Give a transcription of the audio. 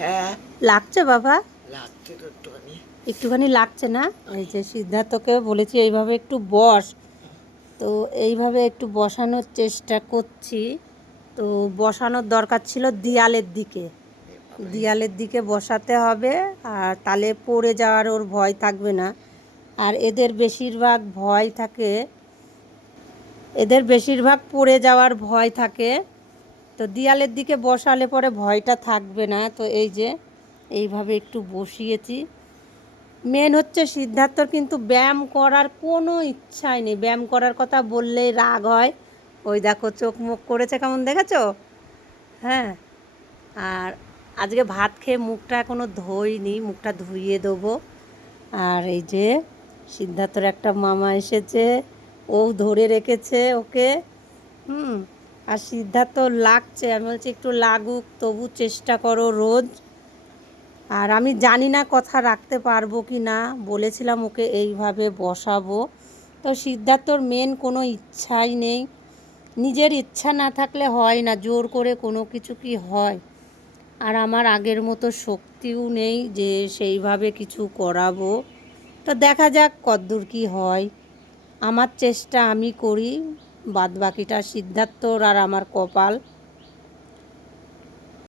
হ্যাঁ লাগছে বাবা? লাগছে তো একটুখানি। একটুখানি লাগছে না? এই যে সিদ্ধার্থকে বলেছি এইভাবে একটু বস, তো এইভাবে একটু বসানোর চেষ্টা করছি। তো বসানোর দরকার ছিল দেয়ালের দিকে, দেয়ালের দিকে বসাতে হবে, আর তাহলে পড়ে যাওয়ার ওর ভয় থাকবে না। আর এদের বেশিরভাগ ভয় থাকে, এদের বেশিরভাগ পড়ে যাওয়ার ভয় থাকে। তো দেয়ালের দিকে বসালে পরে ভয়টা থাকবে না। তো এই যে এইভাবে একটু বসিয়েছি। মেন হচ্ছে সিদ্ধার্থর কিন্তু ব্যায়াম করার কোনো ইচ্ছাই নেই, ব্যায়াম করার কথা বললেই রাগ হয়। ওই দেখো চোখ মুখ করেছে কেমন, দেখেছো? হ্যাঁ। আর আজকে ভাত খেয়ে মুখটা এখনও ধুইনি, মুখটা ধুইয়ে দেবো। আর এই যে সিদ্ধার্থর একটা মামা এসেছে, ও ধরে রেখেছে ওকে। আর সিদ্ধার্থ লাগছে, আমি বলছি একটু লাগুক, তবু চেষ্টা করো রোজ। আর আমি জানি না কথা রাখতে পারবো কি না, বলেছিলাম ওকে এইভাবে বসাবো। তো সিদ্ধার্থর মেন কোনো ইচ্ছাই নেই, নিজের ইচ্ছা না থাকলে হয় না, জোর করে কোনো কিছু কি হয়? আর আমার আগের মতো শক্তিও নেই যে সেইভাবে কিছু করাবো। তো দেখা যাক কতদূর কী হয়। আমার চেষ্টা আমি করি, বাদবাকিটা সিদ্ধার্থর আর আমার কপাল।